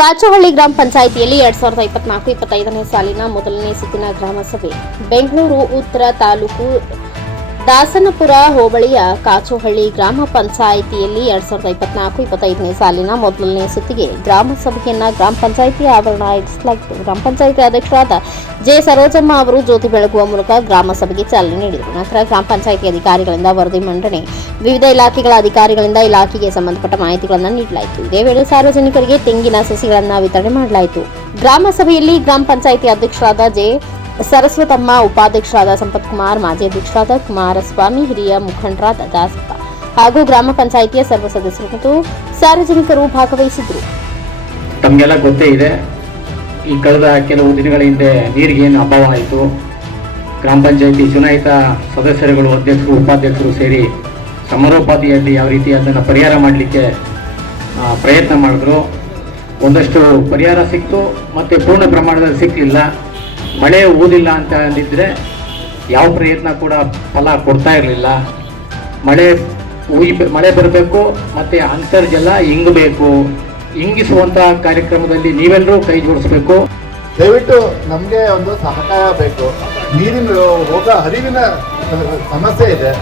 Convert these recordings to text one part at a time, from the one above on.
ಕಾಚೋಹಳ್ಳಿ ಗ್ರಾಮ ಪಂಚಾಯಿತಿಯಲ್ಲಿ ಎರಡ್ ಸಾವಿರದ ಇಪ್ಪತ್ನಾಲ್ಕು, ಇಪ್ಪತ್ತೈದನೇ ಸಾಲಿನ ಮೊದಲನೇ ಸುತ್ತಿನ ಗ್ರಾಮ ಸಭೆ ಬೆಂಗಳೂರು, ಉತ್ತರ ತಾಲೂಕು ದಾಸನಪುರ ಹೋಬಳಿಯ ಕಾಚೋಹಳ್ಳಿ ಗ್ರಾಮ ಪಂಚಾಯಿತಿಯಲ್ಲಿ ಎರಡ್ ಸಾವಿರದ ಇಪ್ಪತ್ನಾಲ್ಕು ಇಪ್ಪತ್ತೈದನೇ ಸಾಲಿನ ಮೊದಲನೇ ಸುತ್ತಿಗೆ ಗ್ರಾಮ ಸಭೆಯನ್ನ ಗ್ರಾಮ ಪಂಚಾಯಿತಿ ಆವರಣ ಆಯೋಜಿಸಲಾಗಿತ್ತು ಗ್ರಾಮ ಪಂಚಾಯಿತಿ ಅಧ್ಯಕ್ಷರಾದ ಜೆ ಸರೋಜಮ್ಮ ಅವರು ಜ್ಯೋತಿ ಬೆಳಗುವ ಮೂಲಕ ಗ್ರಾಮ ಸಭೆಗೆ ಚಾಲನೆ ನೀಡಿದರು. ನಂತರ ಗ್ರಾಮ ಪಂಚಾಯಿತಿ ಅಧಿಕಾರಿಗಳಿಂದ ವರದಿ ಮಂಡನೆ, ವಿವಿಧ ಇಲಾಖೆಗಳ ಅಧಿಕಾರಿಗಳಿಂದ ಇಲಾಖೆಗೆ ಸಂಬಂಧಪಟ್ಟ ಮಾಹಿತಿಗಳನ್ನು ನೀಡಲಾಯಿತು. ಇದೇ ವೇಳೆ ಸಾರ್ವಜನಿಕರಿಗೆ ತೆಂಗಿನ ಸಸಿಗಳನ್ನು ವಿತರಣೆ ಮಾಡಲಾಯಿತು. ಗ್ರಾಮ ಸಭೆಯಲ್ಲಿ ಗ್ರಾಮ ಪಂಚಾಯಿತಿ ಅಧ್ಯಕ್ಷರಾದ ಜೆ ಸರಸ್ವತಮ್ಮ ಉಪಾಧ್ಯಕ್ಷರಾದ ಸಂಪತ್ ಕುಮಾರ್, ಮಾಜಿ ಅಧ್ಯಕ್ಷರಾದ ಕುಮಾರಸ್ವಾಮಿ, ಹಿರಿಯ ಮುಖಂಡರಾದ ದಾಸಪ್ಪ ಹಾಗೂ ಗ್ರಾಮ ಪಂಚಾಯಿತಿಯ ಸರ್ವ ಸದಸ್ಯರು ಮತ್ತು ಸಾರ್ವಜನಿಕರು ಭಾಗವಹಿಸಿದ್ರು ತಮಗೆಲ್ಲ ಗೊತ್ತೇ ಇದೆ, ಈ ಕಳೆದ ಕೆಲವು ದಿನಗಳ ಹಿಂದೆ ನೀರಿಗೆ ಏನು ಅಭಾವ ಆಯಿತು. ಗ್ರಾಮ ಪಂಚಾಯಿತಿ ಚುನಾಯಿತ ಸದಸ್ಯರುಗಳು, ಅಧ್ಯಕ್ಷರು, ಉಪಾಧ್ಯಕ್ಷರು ಸೇರಿ ಸಮರೋಪಾದಿಯಲ್ಲಿ ಯಾವ ರೀತಿ ಅದನ್ನು ಪರಿಹಾರ ಮಾಡಲಿಕ್ಕೆ ಪ್ರಯತ್ನ ಮಾಡಿದ್ರು. ಒಂದಷ್ಟು ಪರಿಹಾರ ಸಿಕ್ತು, ಮತ್ತು ಪೂರ್ಣ ಪ್ರಮಾಣದಲ್ಲಿ ಸಿಕ್ಕಲಿಲ್ಲ ಮಳೆ ಊದಿಲ್ಲ ಅಂತ ಅಂದಿದ್ರೆ ಯಾವ ಪ್ರಯತ್ನ ಕೂಡ ಫಲ ಕೊಡ್ತಾ ಇರಲಿಲ್ಲ. ಮಳೆ ಉಯ್ ಮಳೆ ಬರಬೇಕು ಮತ್ತು ಅಂತರ್ಜಲ ಇಂಗಬೇಕು. ಇಂಗಿಸುವಂಥ ಕಾರ್ಯಕ್ರಮದಲ್ಲಿ ನೀವೆಲ್ಲರೂ ಕೈ ಜೋಡಿಸ್ಬೇಕು. ದಯವಿಟ್ಟು ನಮಗೆ ಒಂದು ಸಹಕಾರ ಬೇಕು. ನೀರಿನ ಹೋಗ ಹರಿವಿನ ಸಮಸ್ಯೆ ಇದೆ.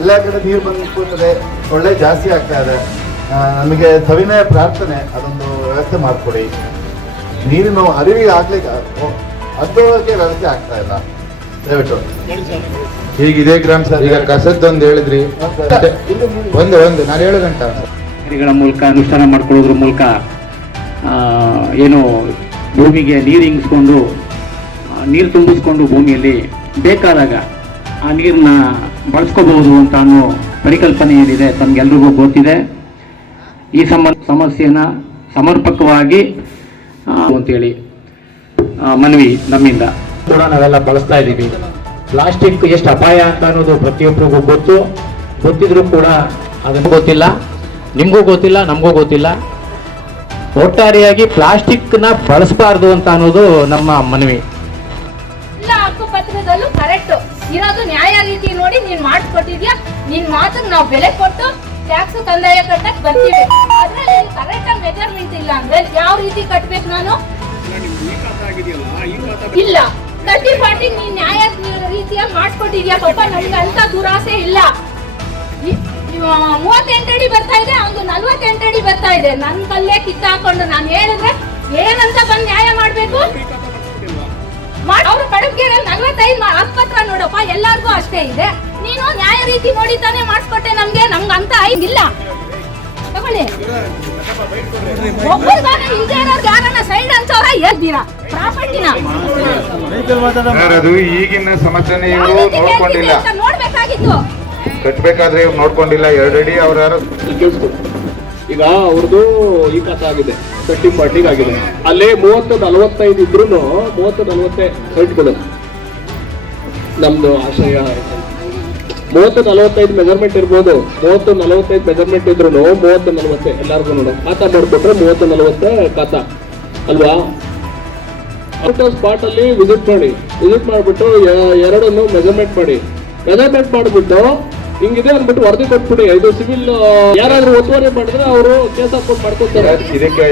ಎಲ್ಲ ಕಡೆ ನೀರು ಬಂದು ಕೂತದೆ ಸೊಳ್ಳೆ ಜಾಸ್ತಿ ಆಗ್ತಾ ಇದೆ. ನಮಗೆ ಸವಿನಯ ಪ್ರಾರ್ಥನೆ, ಅದೊಂದು ವ್ಯವಸ್ಥೆ ಮಾಡಿಕೊಡಿ. ನೀರಿನ ಹರಿವಿಗೆ ಆಗ್ಲಿಕ್ಕೆ ಅದ್ದೋಗಕ್ಕೆ ವ್ಯವಸ್ಥೆ ಆಗ್ತಾ ಇಲ್ಲ. ದಯವಿಟ್ಟು. ಈಗ ಇದೇ ಗ್ರಾಮ ಸರ್ ಈಗ ಕಸದ್ದೊಂದು ಹೇಳಿದ್ರಿ. ಒಂದು ಒಂದು ನಾನು ಹೇಳೋದಂಟ ಗಳ ಮೂಲಕ ಅನುಷ್ಠಾನ ಮಾಡ್ಕೊಳ್ಳೋದ್ರ ಮೂಲಕ ಏನು ಭೂಮಿಗೆ ನೀರು ಇಂಗಿಸ್ಕೊಂಡು ನೀರು ತುಂಬಿಸ್ಕೊಂಡು ಭೂಮಿಯಲ್ಲಿ ಬೇಕಾದಾಗ ಆ ನೀರನ್ನ ಬಳಸ್ಕೋಬಹುದು ಅಂತ ಅನ್ನೋ ಪರಿಕಲ್ಪನೆ ಏನಿದೆ ತಮ್ಗೆಲ್ರಿಗೂ ಗೊತ್ತಿದೆ. ಈ ಸಂಬಂಧ ಸಮಸ್ಯೆನ ಸಮರ್ಪಕವಾಗಿ ಅಂತೇಳಿ ಮನವಿ ನಮ್ಮಿಂದ. ಕೂಡ ನಾವೆಲ್ಲ ಬಳಸ್ತಾ ಇದ್ದೀವಿ. ಪ್ಲಾಸ್ಟಿಕ್ ಎಷ್ಟು ಅಪಾಯ ಅಂತ ಅನ್ನೋದು ಪ್ರತಿಯೊಬ್ಬರಿಗೂ ಗೊತ್ತು. ಗೊತ್ತಿದ್ರು ಕೂಡ ಅದನ್ನು ಗೊತ್ತಿಲ್ಲ. ನಿಮಗೂ ಗೊತ್ತಿಲ್ಲ ನಮಗೂ ಗೊತ್ತಿಲ್ಲ. ಒಟ್ಟಾರೆಯಾಗಿ ಪ್ಲಾಸ್ಟಿಕ್ನ ಬಳಸಬಾರ್ದು ಅಂತ ಅನ್ನೋದು ನಮ್ಮ ಮನವಿ. ಎಲ್ಲ ಹಕ್ಕುಪತ್ರದಲ್ಲೂ ಕರೆಕ್ಟ್. ಇರೋದು ನ್ಯಾಯ ರೀತಿ ನೋಡಿ ನೀನ್ ಮಾಡ್ಕೊಟ್ಟಿದ್ಯಾ? ನಿನ್ ಮಾತಿಗೆ ನಾವು ಬೆಲೆ ಕೊಟ್ಟು ಟ್ಯಾಕ್ಸ್ ಕಂದಾಯ ಕಟ್ಟಕ್ ಬರ್ತೀವಿ. ಅದ್ರಲ್ಲಿ ಕರೆಕ್ಟ್ ಆಗಿ ಮೆಜರ್ಮೆಂಟ್ ಇಲ್ಲ ಅಂದ್ರೆ ಯಾವ ರೀತಿ ಕಟ್ಬೇಕು ನಾನು? ಇಲ್ಲ. ತರ್ಟಿ ಫಾರ್ಟಿ ನೀ ನ್ಯಾಯ ರೀತಿಯ ಮಾಡ್ಕೊಟ್ಟಿದ್ಯಾ? ಪಾಪ ನಮ್ಗೆ ಅಂತ ದುರಾಸೆ ಇಲ್ಲ. ಮೂವತ್ತೆಂಟಡಿ ಬರ್ತಾ ಇದೆ ಅವ್ನು ನಲ್ವತ್ತೆಂಟಡಿ ಬರ್ತಾ ಇದೆ. ನನ್ ಕಲ್ಲೇ ಕಿತ್ತಾಕೊಂಡು ನಾನು ಹೇಳಿದ್ರೆ ಏನಂತ ಬಂದ್ ನ್ಯಾಯ ಮಾಡ್ಬೇಕು? ಅವ್ರು ಕಡಬ್ಗೆರೆ ನಲ್ವತ್ತೈದು ಆಸ್ಪತ್ರ ನೋಡಪ್ಪ, ಎಲ್ಲಾರ್ಗೂ ಅಷ್ಟೇ ಇದೆ. ನೀನು ನ್ಯಾಯ ರೀತಿ ನೋಡಿ ತಾನೇ ಮಾಡಿಸ್ಕೊಟ್ಟೆ ನಮ್ಗೆ ನಮ್ಗೆ ಅಂತ ಇಲ್ಲ. ತಗೊಳ್ಳಿ. ಅದು ಈಗಿನ ಸಮಸ್ಯೆ ಇವರು ನೋಡ್ಕೊಂಡಿಲ್ಲ. ಕಟ್ಬೇಕಾದ್ರೆ ಇವ್ರು ನೋಡ್ಕೊಂಡಿಲ್ಲ ಎರಡಡಿ ಅವ್ರ ಯಾರು? ಈಗ ಅವ್ರದ್ದು ಈ ಕಥ ಆಗಿದೆ ತರ್ಟಿ ಫಾರ್ಟಿಗೆ ಆಗಿದೆ. ಅಲ್ಲೇ ಮೂವತ್ತು ನಲವತ್ತೈದು ಇದ್ರು ಮೂವತ್ತು ನಲ್ವತ್ತೈದು ಸೈಟ್ಗಳು ನಮ್ದು ಆಶಯ ಮೂವತ್ತು ನಲವತ್ತೈದು ಮೆಜರ್ಮೆಂಟ್ ಇರ್ಬೋದು. ಮೂವತ್ತು ನಲವತ್ತೈದು ಮೆಜರ್ಮೆಂಟ್ ಇದ್ರು ಮೂವತ್ತು ನಲವತ್ತೆ. ಎಲ್ಲಾರ್ಗು ನೋಡ. ಖಾತಾ ಮಾಡಿಕೊಟ್ರೆ ಮೂವತ್ತು ನಲವತ್ತೆ ಖಾತಾ. ಅಲ್ವಾ? ಔಟ್ ಆಫ್ ಸ್ಪಾಟ್ ಅಲ್ಲಿ ವಿಸಿಟ್ ಮಾಡಿ. ವಿಸಿಟ್ ಮಾಡಿಬಿಟ್ಟು ಎರಡನ್ನು ಮೆಜರ್ಮೆಂಟ್ ಮಾಡಿ. ಮೆಜರ್ಮೆಂಟ್ ಮಾಡಿಬಿಟ್ಟು ಹಿಂಗಿದೆ ಅಂದ್ಬಿಟ್ಟು ವರದಿ ಕೊಟ್ಬಿಡಿ. ಇದು ಸಿವಿಲ್ ಯಾರಾದ್ರೂ ಒತ್ತುವರಿ ಮಾಡಿದ್ರೆ ಅವರು ಕೇಸ್ ಹಾಕೊಂಡು ಮಾಡ್ಕೊತಾರೆ ಇದಕ್ಕೆ